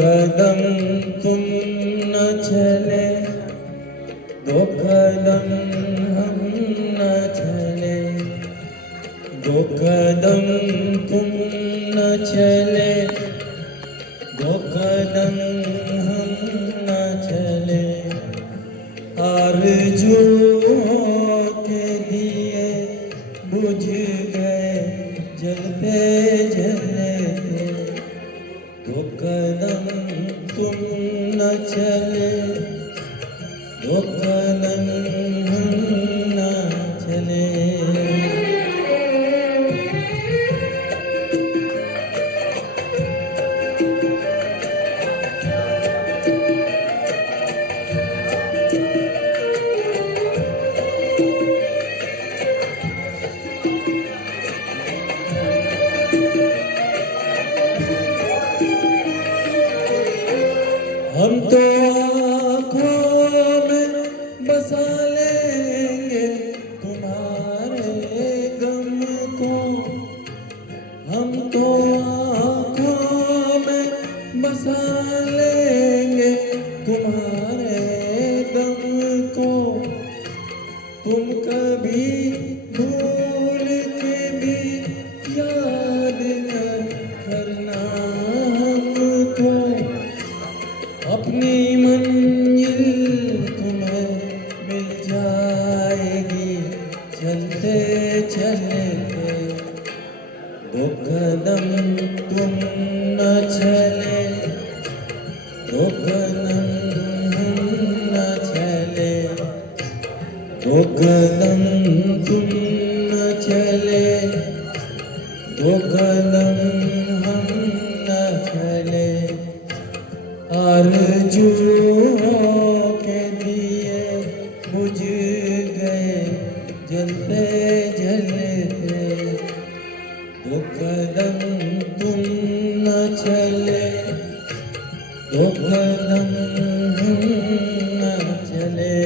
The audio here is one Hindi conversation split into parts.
कदम तुम न चले, दो कदम हम न चले, दो कदम तुम न चले, दो कदम हम न चले। आरज़ुओं के दिए बुझ गए जलते जलते, दो कदम तुम न चले, दो कदम हम न चले। हम तो आँखों में बसा लेंगे तुम्हारे गम को, हम तो आँखों में बसा लेंगे तुम्हारे गम को। तुम कभी भूल के भी याद न करना हमको, अपनी मंजिल तुम्हें मिल जाएगी चलते चलते। दो कदम तुम न चले, दो कदम हम न चले, दो कदम तुम न चले, दो कदम हम न चले। आरज़ुओं के दिए बुझ गए जलते जलते, दो कदम तुम न चले, दो कदम हम न चले।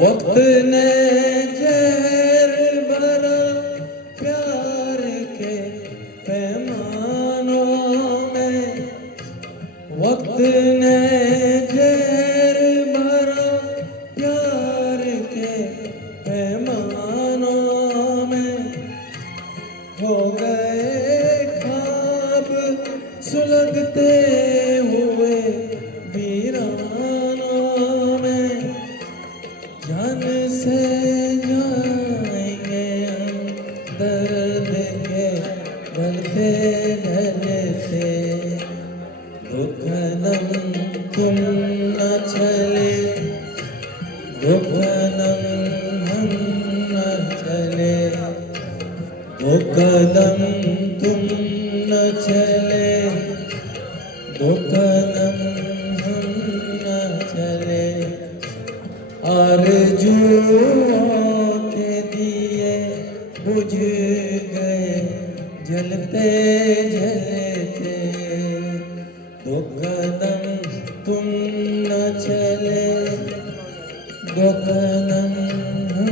वक्त ने जहर भरा प्यार के पैमानों में, वक्त ने जहर भरा प्यार के पैमानों में। हो गए ख्वाब सुलगते हुए वीरानों में, जान से जाएंगे हम दर्द के ढलते ढलते। दो कदम तुम न चले, दो कदम हम न चले, दो कदम तुम न चले, दो कदम हम न चले। आरज़ुओं के दिए बुझ गए जलते जलते, दो कदम तुम न चले, दो कदम हम